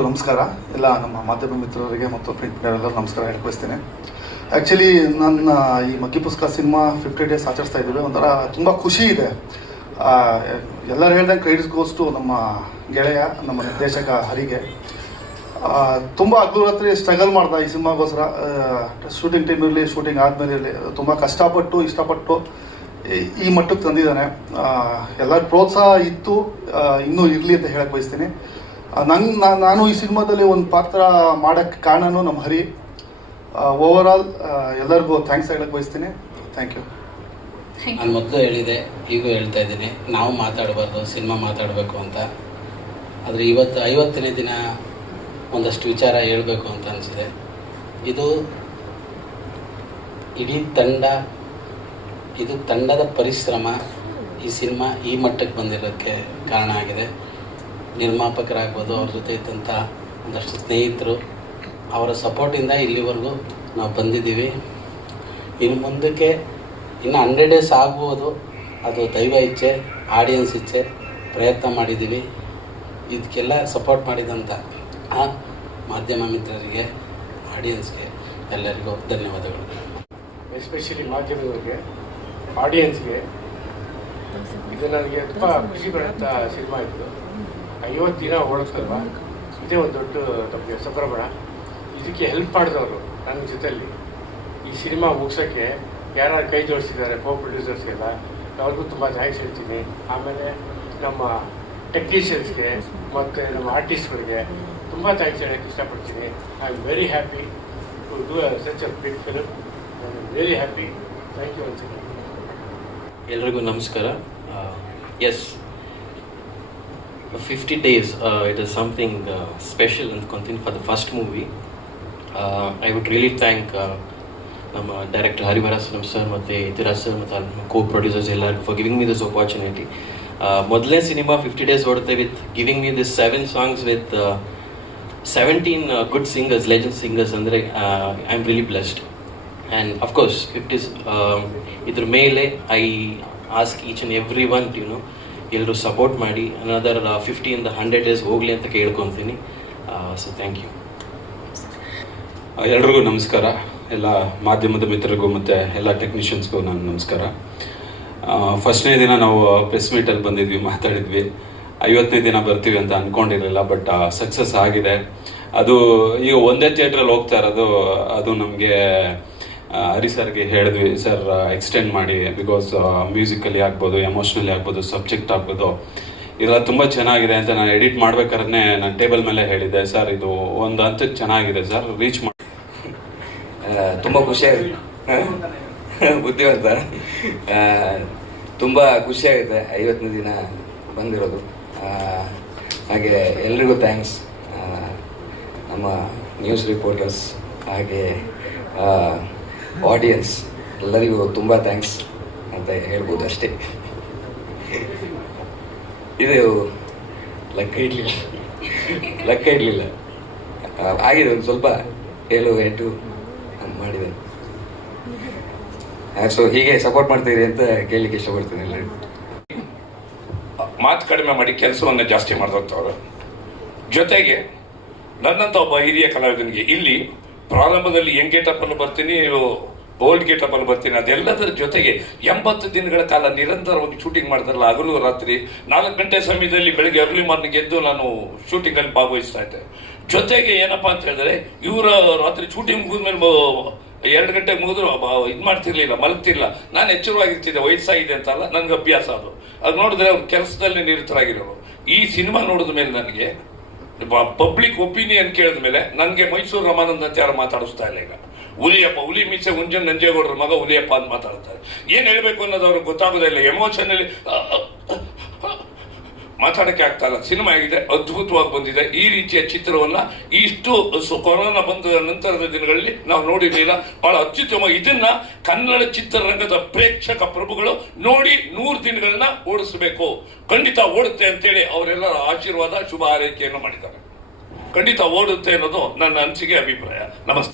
ನಮಸ್ಕಾರ ಎಲ್ಲ ನಮ್ಮ ಮಾಧ್ಯಮ ಮಿತ್ರರಿಗೆ ಮತ್ತು ಪ್ರಿಂಟ್ ಮೀಡಿಯಾರೆಲ್ಲರೂ ನಮಸ್ಕಾರ ಹೇಳ್ಕೊಳ್ತೇನೆ. ಆ್ಯಕ್ಚುಲಿ ನನ್ನ ಈ ಮಗ್ಗಿ ಪುಸ್ತಕ ಸಿನಿಮಾ 50 ಡೇಸ್ ಆಚರಿಸ್ತಾ ಇದ್ದೀವಿ. ಒಂಥರ ತುಂಬ ಖುಷಿ ಇದೆ. ಎಲ್ಲರೂ ಹೇಳ್ದಂಗೆ ಕ್ರೆಡಿಟ್ಸ್ ಗೋಸ್ಟು ನಮ್ಮ ಗೆಳೆಯ ನಮ್ಮ ನಿರ್ದೇಶಕ ಹರಿಗೆ. ತುಂಬ ಹಗಲು ರಾತ್ರಿ ಸ್ಟ್ರಗಲ್ ಮಾಡ್ದ ಈ ಸಿನಿಮಾಗೋಸ್ಕರ. ಶೂಟಿಂಗ್ ಟೈಮಲ್ಲಿ ಶೂಟಿಂಗ್ ಆದಮೇಲೆ ಇರಲಿ ತುಂಬ ಕಷ್ಟಪಟ್ಟು ಇಷ್ಟಪಟ್ಟು ಈ ಮಟ್ಟಕ್ಕೆ ತಂದಿದ್ದಾನೆ. ಎಲ್ಲರ ಪ್ರೋತ್ಸಾಹ ಇತ್ತು, ಇನ್ನೂ ಇರಲಿ ಅಂತ ಹೇಳಕ್ಕೆ ಬಯಸ್ತೀನಿ. ನಾನು ಈ ಸಿನಿಮಾದಲ್ಲಿ ಒಂದು ಪಾತ್ರ ಮಾಡೋಕ್ಕೆ ಕಾರಣನೂ ನಮ್ಮ ಹರಿ. ಓವರ್ ಆಲ್ ಎಲ್ಲರಿಗೂ ಥ್ಯಾಂಕ್ಸ್ ಹೇಳಕ್ಕೆ ಬಯಸ್ತೀನಿ. Thank you. ನಾನು ಮೊದಲು ಹೇಳಿದೆ, ಈಗೂ ಹೇಳ್ತಾ ಇದ್ದೀನಿ, ನಾವು ಮಾತಾಡಬಾರ್ದು, ಸಿನಿಮಾ ಮಾತಾಡಬೇಕು ಅಂತ. ಆದರೆ ಇವತ್ತು 50ನೇ ದಿನ ಒಂದಷ್ಟು ವಿಚಾರ ಹೇಳಬೇಕು ಅಂತ ಅನಿಸಿದೆ. ಇದು ಇಡೀ ತಂಡದ ಪರಿಶ್ರಮ ಈ ಸಿನಿಮಾ ಈ ಮಟ್ಟಕ್ಕೆ ಬಂದಿರೋಕ್ಕೆ ಕಾರಣ ಆಗಿದೆ. ನಿರ್ಮಾಪಕರಾಗ್ಬೋದು, ಅವ್ರ ಜೊತೆ ಇದ್ದಂಥ ಒಂದಷ್ಟು ಸ್ನೇಹಿತರು, ಅವರ ಸಪೋರ್ಟಿಂದ ಇಲ್ಲಿವರೆಗೂ ನಾವು ಬಂದಿದ್ದೀವಿ. ಇನ್ನು ಮುಂದಕ್ಕೆ ಇನ್ನು 100 ಡೇಸ್ ಆಗ್ಬೋದು, ಅದು ದೈವ ಇಚ್ಛೆ, ಆಡಿಯನ್ಸ್ ಇಚ್ಛೆ. ಪ್ರಯತ್ನ ಮಾಡಿದ್ದೀವಿ. ಇದಕ್ಕೆಲ್ಲ ಸಪೋರ್ಟ್ ಮಾಡಿದಂಥ ಮಾಧ್ಯಮ ಮಿತ್ರರಿಗೆ, ಆಡಿಯನ್ಸ್ಗೆ ಎಲ್ಲರಿಗೂ ಧನ್ಯವಾದಗಳು. ಎಸ್ಪೆಷಲಿ ಮಾಧ್ಯಮದವರಿಗೆ, ಆಡಿಯನ್ಸ್ಗೆ. ಇದು ನನಗೆ ತುಂಬ ಖುಷಿ ಪಡುವಂಥ ಸಿನಿಮಾ ಇತ್ತು. 50 ದಿನ ಓಡಿಸ್ತಲ್ವ, ಇದೇ ಒಂದು ದೊಡ್ಡ ನಮಗೆ ಸಂಭ್ರಮಣ. ಇದಕ್ಕೆ ಹೆಲ್ಪ್ ಮಾಡಿದವರು ನನ್ನ ಜೊತೆಯಲ್ಲಿ ಈ ಸಿನಿಮಾ ಮುಗಿಸೋಕ್ಕೆ ಯಾರು ಕೈ ಜೋಡಿಸಿದ್ದಾರೆ, ಕೋ ಪ್ರೊಡ್ಯೂಸರ್ಸ್ಗೆಲ್ಲ ಅವ್ರಿಗೂ ತುಂಬ ಥ್ಯಾಂಕ್ಸ್ ಹೇಳ್ತೀನಿ. ಆಮೇಲೆ ನಮ್ಮ ಟೆಕ್ನಿಷಿಯನ್ಸ್ಗೆ ಮತ್ತು ನಮ್ಮ ಆರ್ಟಿಸ್ಟ್ಗಳಿಗೆ ತುಂಬ ಥ್ಯಾಂಕ್ಸ್ ಹೇಳೋಕ್ಕೆ ಇಷ್ಟಪಡ್ತೀನಿ. I am very happy to do such a big film. I am very happy. Thank you ಅನ್ಸುತ್ತೆ. ಎಲ್ರಿಗೂ ನಮಸ್ಕಾರ. Yes, 50 days, it is something special and continue for the first movie. I would really thank ನಮ್ಮ director Harivarasanam sir ಮತ್ತು Ithiraj sir ಮತ್ತು co producers ಎಲ್ಲರಿಗೂ for giving me this opportunity. ಮೊದಲನೇ cinema 50 days ಓಡುತ್ತೆ with giving me this 7 songs with 17 good singers, legend singers. ಅಂದರೆ I am really blessed. And of course ಇದ್ರ ಮೇಲೆ I ask each and every one ಎಲ್ಲರೂ support ಮಾಡಿ another 50 ಇಂದ 100 days ಹೋಗಲಿ ಅಂತ ಕೇಳ್ಕೊತೀನಿ. So thank you. ಎಲ್ರಿಗೂ ನಮಸ್ಕಾರ. ಎಲ್ಲ ಮಾಧ್ಯಮದ ಮಿತ್ರರಿಗೂ ಮತ್ತು ಎಲ್ಲ ಟೆಕ್ನಿಷಿಯನ್ಸ್ಗೂ ನಾನು ನಮಸ್ಕಾರ. ಫಸ್ಟ್ನೇ ದಿನ ನಾವು ಪ್ರೆಸ್ ಮೀಟಲ್ಲಿ ಬಂದಿದ್ವಿ, ಮಾತಾಡಿದ್ವಿ. 50ನೇ ದಿನ ಬರ್ತೀವಿ ಅಂತ ಅಂದ್ಕೊಂಡಿರಲಿಲ್ಲ, ಬಟ್ ಸಕ್ಸಸ್ ಆಗಿದೆ. ಅದು ಈಗ ಒಂದೇ ಥಿಯೇಟ್ರಲ್ಲಿ ಹೋಗ್ತಾ ಇರೋದು. ಅದು ನಮಗೆ ಹರಿ ಸರ್ಗೆ ಹೇಳಿದ್ವಿ, ಸರ್ ಎಕ್ಸ್ಟೆಂಡ್ ಮಾಡಿ, ಬಿಕಾಸ್ ಮ್ಯೂಸಿಕಲಿ ಆಗ್ಬೋದು, ಎಮೋಷ್ನಲಿ ಆಗ್ಬೋದು, ಸಬ್ಜೆಕ್ಟ್ ಆಗ್ಬೋದು, ಇದೆಲ್ಲ ತುಂಬ ಚೆನ್ನಾಗಿದೆ ಅಂತ. ನಾನು ಎಡಿಟ್ ಮಾಡ್ಬೇಕಾದ್ರೆ ನಾನು ಟೇಬಲ್ ಮೇಲೆ ಹೇಳಿದ್ದೆ, ಸರ್ ಇದು ಒಂದು ಹಂತಕ್ಕೆ ಚೆನ್ನಾಗಿದೆ ಸರ್, ರೀಚ್ ಮಾಡಿ. ತುಂಬ ಖುಷಿಯಾಗುತ್ತೆ, ಬುದ್ಧಿವಂತ. ತುಂಬ ಖುಷಿಯಾಗುತ್ತೆ 50ನೇ ದಿನ ಬಂದಿರೋದು. ಹಾಗೆ ಎಲ್ರಿಗೂ ಥ್ಯಾಂಕ್ಸ್. ನಮ್ಮ ನ್ಯೂಸ್ ರಿಪೋರ್ಟರ್ಸ್ ಹಾಗೆ ಆಡಿಯನ್ಸ್ ಎಲ್ಲರಿಗೂ ತುಂಬ ಥ್ಯಾಂಕ್ಸ್ ಅಂತ ಹೇಳ್ಬೋದು ಅಷ್ಟೇ. ಇದು ಲೆಕ್ಕ ಇಡಲಿಲ್ಲ ಆಗಿದೆ. ಒಂದು ಸ್ವಲ್ಪ 7-8 ಮಾಡಿದೆ. ಸೊ ಹೀಗೆ ಸಪೋರ್ಟ್ ಮಾಡ್ತೀರಿ ಅಂತ ಕೇಳಲಿಕ್ಕೆ ಇಷ್ಟಪಡ್ತೀನಿ ಎಲ್ಲರಿಗೂ. ಮಾತು ಕಡಿಮೆ ಮಾಡಿ ಕೆಲಸವನ್ನು ಜಾಸ್ತಿ ಮಾಡಿದಂಥವ್ರು. ಜೊತೆಗೆ ನನ್ನಂಥ ಒಬ್ಬ ಹಿರಿಯ ಕಲಾವಿದನಿಗೆ ಇಲ್ಲಿ ಪ್ರಾರಂಭದಲ್ಲಿ ಯಂಗ್ ಗೇಟಪ್ಪನ್ನು ಬರ್ತೀನಿ, ಓಲ್ಡ್ ಗೇಟಪ್ಪನ್ನು ಬರ್ತೀನಿ, ಅದೆಲ್ಲದರ ಜೊತೆಗೆ 80 ದಿನಗಳ ಕಾಲ ನಿರಂತರವಾಗಿ ಶೂಟಿಂಗ್ ಮಾಡ್ತಾರಲ್ಲ, ಹಗಲು ರಾತ್ರಿ 4 ಗಂಟೆ ಸಮಯದಲ್ಲಿ ಬೆಳಗ್ಗೆ ಅರ್ಲಿ ಮಾರ್ನಿಂಗ್ ಎದ್ದು ನಾನು ಶೂಟಿಂಗಲ್ಲಿ ಭಾಗವಹಿಸ್ತಾ ಇದ್ದೆ. ಜೊತೆಗೆ ಏನಪ್ಪಾ ಅಂತ ಹೇಳಿದ್ರೆ, ಇವರ ರಾತ್ರಿ ಶೂಟಿಂಗ್ ಮುಗಿದ್ಮೇಲೆ 2 ಗಂಟೆಗೆ ಮುಗಿದ್ರು ಇದು ಮಾಡ್ತಿರ್ಲಿಲ್ಲ, ಮಲಗ್ತಿರ್ಲಿಲ್ಲ. ನಾನು ಎಚ್ಚರವಾಗಿರ್ತಿದ್ದೆ, ವಯಸ್ಸಾಗಿದೆ ಅಂತಲ್ಲ, ನನಗೆ ಅಭ್ಯಾಸ ಅದು ನೋಡಿದ್ರೆ ಅವ್ರು ಕೆಲಸದಲ್ಲಿ ನಿರತರಾಗಿರೋರು. ಈ ಸಿನಿಮಾ ನೋಡಿದ ಮೇಲೆ ನನಗೆ ಪಬ್ಲಿಕ್ ಒಪಿನಿಯನ್ ಕೇಳಿದ ಮೇಲೆ ನನಗೆ ಮೈಸೂರು ರಮಾನಂದ ಅಂತ ಯಾರು ಮಾತಾಡಿಸ್ತಾ ಇಲ್ಲ. ಈಗ ಹುಲಿ ಮೀಸೆ ಹುಂಜನ್ ನಂಜೇಗೌಡರ ಮಗ ಹುಲಿಯಪ್ಪ ಅಂತ ಮಾತಾಡ್ತಾರೆ. ಏನು ಹೇಳಬೇಕು ಅನ್ನೋದು ಅವ್ರಿಗೆ ಗೊತ್ತಾಗೋದೇ ಇಲ್ಲ. ಎಮೋಷನಲ್ಲಿ ಮಾತಾಡೋಕ್ಕೆ ಆಗ್ತಾ ಇಲ್ಲ. ಸಿನಿಮಾ ಆಗಿದೆ, ಅದ್ಭುತವಾಗಿ ಬಂದಿದೆ. ಈ ರೀತಿಯ ಚಿತ್ರವನ್ನ ಇಷ್ಟು ಕೊರೋನಾ ಬಂದ ನಂತರದ ದಿನಗಳಲ್ಲಿ ನಾವು ನೋಡಿರಲಿಲ್ಲ. ಬಹಳ ಅತ್ಯುತ್ತಮ. ಇದನ್ನ ಕನ್ನಡ ಚಿತ್ರರಂಗದ ಪ್ರೇಕ್ಷಕ ಪ್ರಭುಗಳು ನೋಡಿ 100 ದಿನಗಳನ್ನ ಓಡಿಸಬೇಕು. ಖಂಡಿತ ಓಡುತ್ತೆ ಅಂತೇಳಿ ಅವರೆಲ್ಲರ ಆಶೀರ್ವಾದ, ಶುಭ ಹಾರೈಕೆಯನ್ನು ಮಾಡಿದ್ದಾರೆ. ಖಂಡಿತ ಓಡುತ್ತೆ ಅನ್ನೋದು ನನ್ನ ಅನಿಸಿಕೆ, ಅಭಿಪ್ರಾಯ. ನಮಸ್ತೆ.